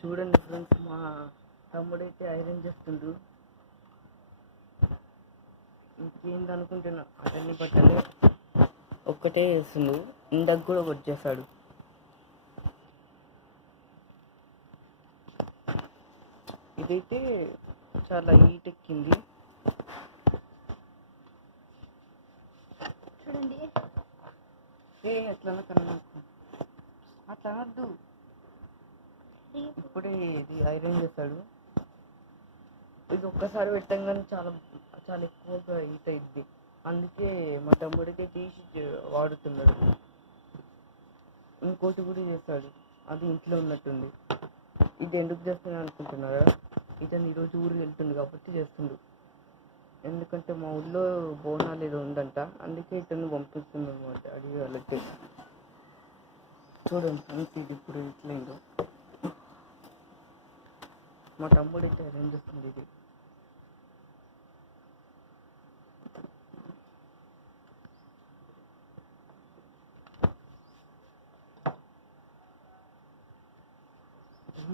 చూడండి ఫ్రెండ్స్, మా తమ్ముడైతే ఐరన్ చేస్తుండ్రు. ఇంకేంది అనుకుంటున్నా, అతన్ని బట్టలు ఒక్కటే వేస్తుండు. ఇందాక కూడా ఒకటి చేశాడు. ఇదైతే చాలా హీట్ ఎక్కింది. చూడండి, అట్లా కన్నా అట్లా అనద్దు. ఇప్పుడే ఇది ఐరన్ చేశాడు. ఇది ఒక్కసారి పెట్టంగానే చాలా చాలా ఎక్కువగా హీట్ అయింది. అందుకే మా తమ్ముడికి తీసి వాడుతున్నాడు. ఇంకోటి కూడా చేస్తాడు, అది ఇంట్లో ఉన్నట్టుంది. ఇది ఎందుకు చేస్తున్నా అనుకుంటున్నారా? ఇతను ఈరోజు ఊరికి వెళ్తుంది కాబట్టి చేస్తుండు. ఎందుకంటే మా ఊళ్ళో బోనాలు ఏదో ఉందంట, అందుకే ఇతను పంపిస్తుంది అనమాట. అడిగి వాళ్ళకి చూడండి ఫ్రెండ్స్, ఇది ఇప్పుడు ఇట్లయిందో. మా తమ్ముడైతే అరేంజ్ చేస్తుంది. ఇది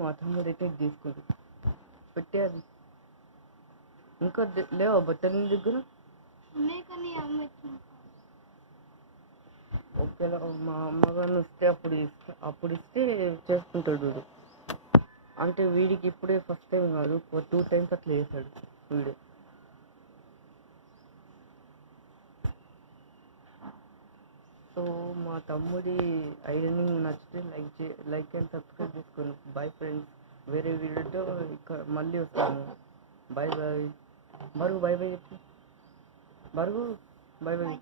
మా తమ్ముడైతే తీసుకుంది పెట్టే. అది ఇంకా లేవా బట్టలు నీ దగ్గర? ఒకవేళ మా అమ్మగారిని వస్తే అప్పుడు ఇస్తే చేసుకుంటాడు వీడు. అంటే వీడికి ఇప్పుడే ఫస్ట్ టైం కాదు, 2 times అట్లా చేశాడు వీడు. సో మా తమ్ముడి ఐరనింగ్ నచ్చితే లైక్ అండ్ సబ్స్క్రైబ్ చేసుకోండి. బాయ్ ఫ్రెండ్స్, వేరే వీడియోతో ఇక్కడ మళ్ళీ వస్తాను. Bye bye. బరువు బాయ్ బాయ్ చెప్పు. బరువు బాయ్ బాయ్.